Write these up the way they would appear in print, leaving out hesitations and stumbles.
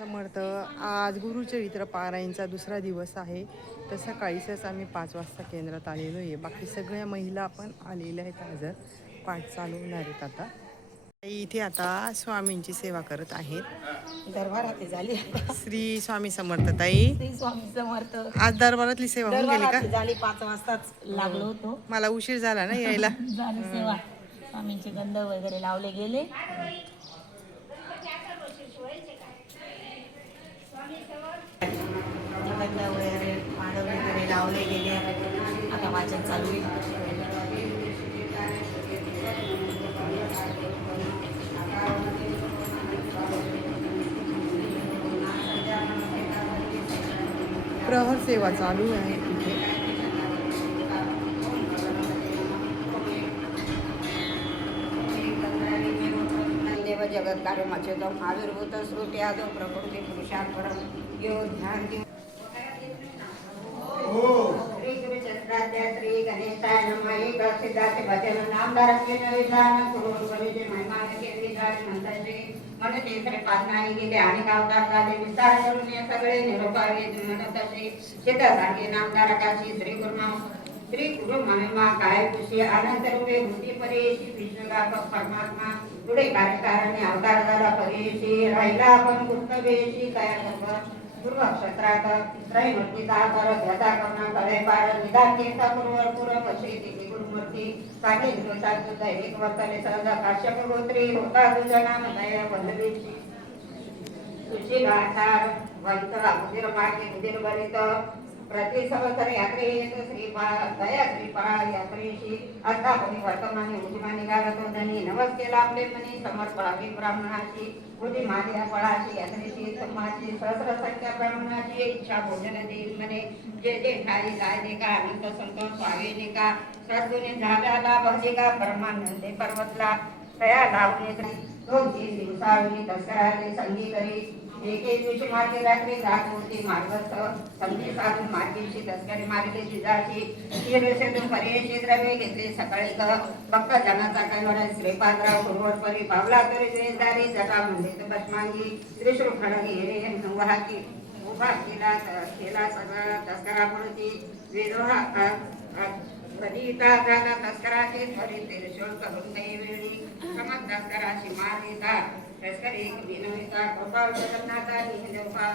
समर्थ. आज गुरुचरित्र पारायणचा दुसरा दिवस आहे. तर सकाळीच आम्ही 5 वाजता केंद्रात आलेलो आहे. बाकी सगळ्या महिला पण आलेल्या आहेत. हजर पाठ चालू होणार आहेत. आता इथे आता स्वामींची सेवा करत आहेत. दरबारात झाली. श्री स्वामी समर्थ ताई. श्री स्वामी समर्थ. आज दरबारातली सेवा होऊन गेली का? झाली 5 वाजताच लागलो होतो. मला उशीर झाला ना यायला. झाली सेवा. स्वामींचे गंध वगैरे लावले गेले. गंध वगैरे मांडव वगैरे लावले गेले. आता वाचन चालू आहे. प्रहर सेवा चालू आहे इथे. देव जगत कार्यमच्युतम आविर्भूत श्रुती आदो प्रकृती पुरुषात् परम यो ध्यान श्री गुरुचक्राध्याय श्री गणेशाय नमः. एक सिद्धार्थ भजन नामदार विधान गुरुवरीचे महिमा के विधान मंत्राचे मन तेंद्र पादनाई गेले आणि अवतार झाले. विस्तार करून हे सगळे निरोपावे म्हणत असे सिद्धार्थाचे नामदारकाची श्री गुरु महिमा काय खुशी अनंत रूपे होती परेशी विश्वव्यापक परमात्मा पुढे कार्यकारणे अवतार झाला परेशी राहिला आपण गुप्त वेशी तयार पूर्व क्षेत्रात त्रैमूर्तीचा कर ध्याता करणा कळे पार निदान केसा पूर्वर पूर्व पक्षी तिथे गुरुमूर्ती साठे दिवसात सुद्धा एक वर्तले सहज काश्यप गोत्री होता तुझ्या नाम दया वल्लभीची तुझी गाठार वंत उदीर मागे उदीर बरित प्रति संवत्सर यात्रेत दया श्रीपाद यात्रेशी अर्थापणी वर्तमानी उदिमा निघाला तो धनी नवस केला आपले मनी समर्पणावी ब्राह्मणाची उदी माझ्या फळाची यात्रेची समाची सहस्र संख्या ब्राह्मणाची इच्छा भोजन देईल म्हणे जे जे ठाई जायने का अनंत संतोष स्वावेने का सद्गुणी झाल्याला भजे का परमानंदे पर्वतला तया लावणे 2-3 दिवसावरी दसऱ्याने संगी करी एके दिवशी मार्गे रात्री जात होती मार्गस्थ संधी साधून मार्गीची तस्करी मारली जिजाची शिरसेतून पर्यायची द्रव्ये घेतले सकाळी भक्त जनाचा कैवडा श्रीपादराव पूर्वर परी पावला तरी द्वेषदारी जटा म्हणजे भस्मांगी त्रिशृंखळ घेरे नवहाकी उभा केला सगळा तस्करा पडती विरोहा कधीता झाला तस्कराचे त्वरित त्रिशूळ करून नाही वेळी समज तस्कराची मारिता तस्करी विनविता गोपाळ जगन्नाथा निहंजरूपा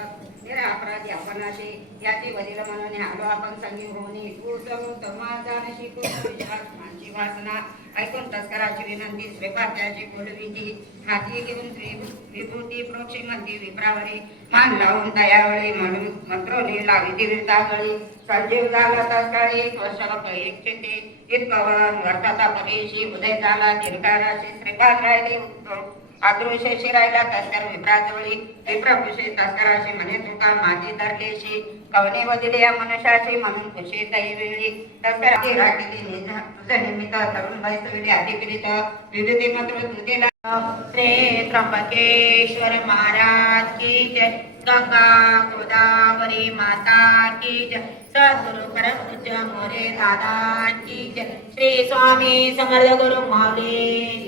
निरा अपराधी आपणाशी याची वडील म्हणून आलो आपण संगी होणी तू समाजाने शिकू विश्वास मानची वासना ऐकून तस्कराची विनंती श्रीपाद्याची बोलविती हाती घेऊन विभूती प्रोक्षी मंदी विप्रावरी मान लावून दयावळी म्हणून मंत्रोनी लावी विरतागळी संजीव झाला तस्करी 1 वर्ष एक चेते इतकं वर्ताचा परेशी उदय झाला दीर्घाराशी श्रीपाद राहिले आदृश्य शिरायला तस्कर विप्राजवळी विप्रभूषे तस्कराशी म्हणे तुका माझी धरलेशी कवने वदिले या मनुष्याची म्हणून खुशी दैवेळी तस्कराची राखली तुझं निमित्त तरुण वैसविडी अधिकृत विविधी मंत्र तुझेला श्री त्र्यंबकेश्वर महाराज की जय गंगा गोदावरी माता की जय सद्गुरु परमपूज्य मोरे दादा की जय श्री स्वामी समर्थ गुरु माऊली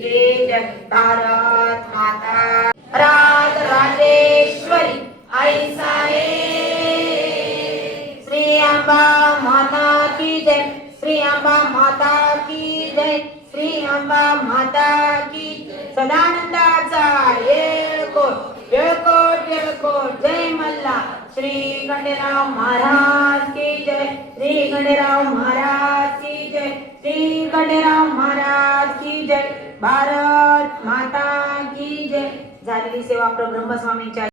की जय भारत माता राज राजेश्वरी आई साई श्री अंबा माता की जय श्री अंबा माता की जय श्री अंबा माता की सदानंदाचा एकोट जय मल्ला श्री खंडेराव महाराज की जय श्री खंडेराव महाराज की जय श्री खंडेराव महाराज की जय भारत माता की जय. झालेली सेवा ब्रह्मस्वामींच्या